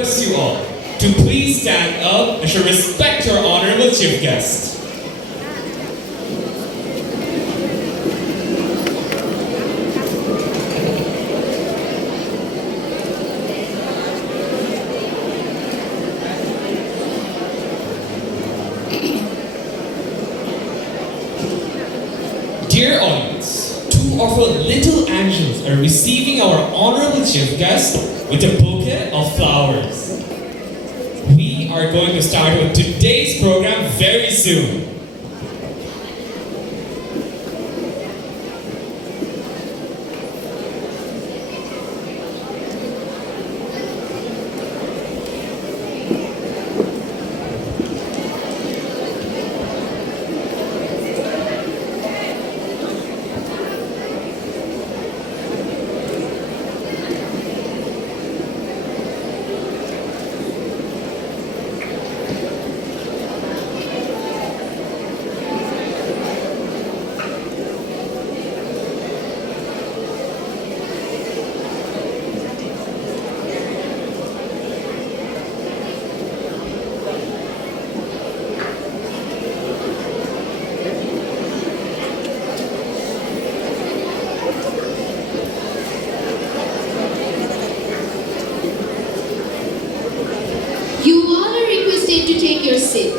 request you all to please stand up and show respect to our honorable chief guest. Dear audience, two of our little angels are receiving our honorable chief guest with a bouquet of flowers. We are going to start with today's program very soon. You all are requested to take your seat.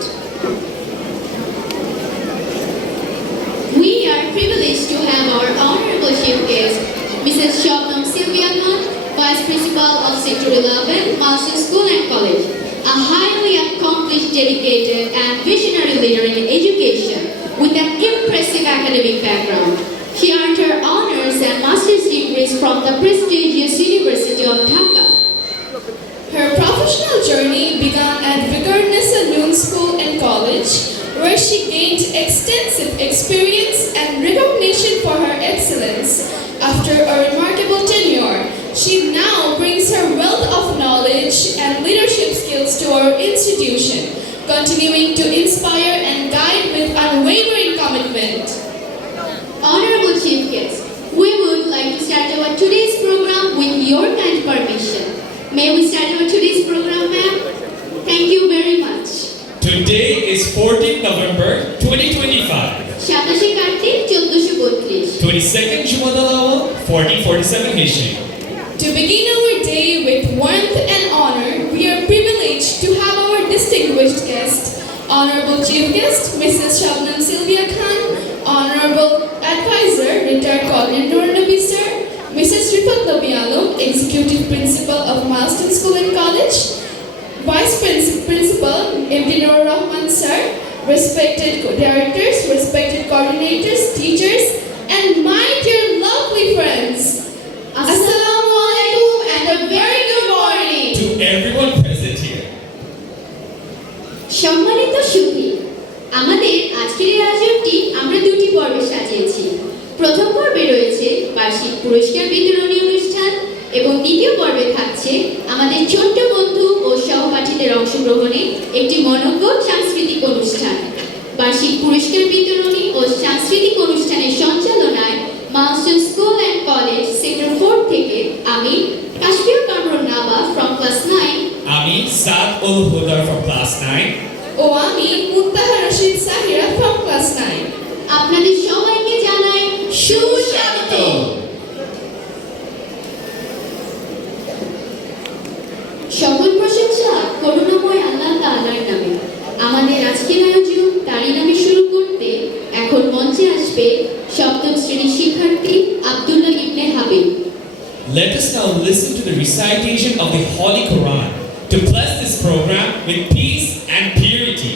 We are privileged to have our honorable chief guest, Mrs. Shabnam Sylvia Khan, Vice Principal of Sector 11, Milestone School and College, a highly accomplished, dedicated and visionary leader in education with an impressive academic background. She earned her honors and master's degrees from the prestigious University of Dhaka. Her professional journey began at Vikarnesa Noon School and College, where she gained extensive experience and recognition for her excellence. After a remarkable tenure, she now brings her wealth of knowledge and leadership skills to our institution, continuing to inspire and guide with unwavering commitment. Honorable Chief Guest, we would like to start our today's program with your kind permission. May we start our today's program, ma'am? Thank you very much. Today is 14th November 2025. 27 Kartik 1432 22nd Jumada Awal 1447 Hijri. To begin our day with warmth and honor, we are privileged to have our distinguished guest, Honorable Chief Guest, Mrs. Shabnam Sylvia Khan, Honorable Advisor, Retired Colonel Nur Nabi Sir, Mrs. Rifat Nabi Alam, Executive Principal of Milestone School and College, Vice Principal, MD Nur Rahman Sir, respected directors, respected coordinators, teachers, and my dear lovely friends. Assalamu alaikum and a very good morning To everyone present here. সম্মানিত সুধী, আমাদের আজকের এই আয়োজনটি আমরা দুটি পর্বে সাজিয়েছি। প্রথম পর্বে রয়েছে বার্ষিক পুরস্কার বিতরণী অনুষ্ঠান এবং দ্বিতীয় পর্বে থাকছে আমাদের ছোট্ট বন্ধু ও সহপাঠীদের অংশগ্রহণে একটি মনোজ্ঞ সাংস্কৃতিক অনুষ্ঠান। বার্ষিক পুরস্কার বিতরণী ও সাংস্কৃতিক অনুষ্ঠানের সঞ্চালনায় milestone school and college sector 4 থেকে আমি কাশফিয়া কামরুন নাবা ফ্রম ক্লাস 9, আমি Saad ul Huda from class 9. ও আমি মুত্তাহা রশিদ সাহিরা from class 9. আপনাদের সবাইকে জানাই সুস্বাগত। সকল প্রশংসা করুণাময় আল্লাহ তাআলার নামে। আমাদের আজকের আয়োজন তারই নামে শুরু করতে এখন মঞ্চে আসবে সপ্তম শ্রেণীর শিক্ষার্থী আব্দুল্লাহ ইবনে Habib. Let us now listen to the recitation of the Holy Quran to bless this program with peace and purity.